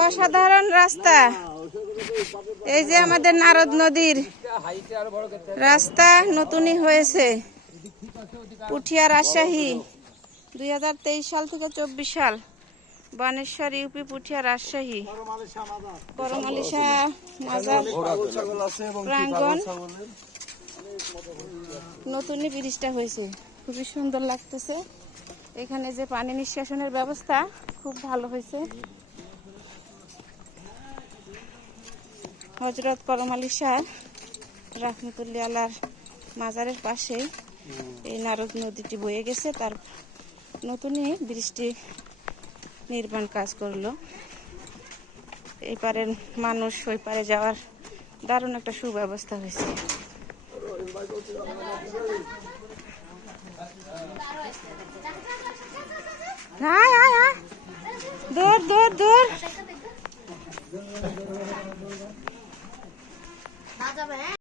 অসাধারণ রাস্তা। এই যে আমাদের নারদ নদীর রাস্তা নতুনই হয়েছে। পুঠিয়া রাজশাহী 2023 সাল থেকে 24 সাল, বানেশ্বর ইউপি, পুঠিয়া রাজশাহী, করমালিশা মাজার প্রাঙ্গণ। নতুনই ব্রিজটা হয়েছে, খুবই সুন্দর লাগতেছে। এখানে যে পানি নিষ্কাশনের ব্যবস্থা খুব ভালো হয়েছে। হযরত করমালিশা রাহমাতুল্লাহ আলাইহির মাজারের পাশে এই নারদ নদীটি বয়ে গেছে। তার নতুনই ব্রিজটি নির্মাণ কাজ করলো। এই পারের মানুষ ওই পারে যাওয়ার দারুণ একটা সুব্যবস্থা হয়েছে। দূর দূর দূর।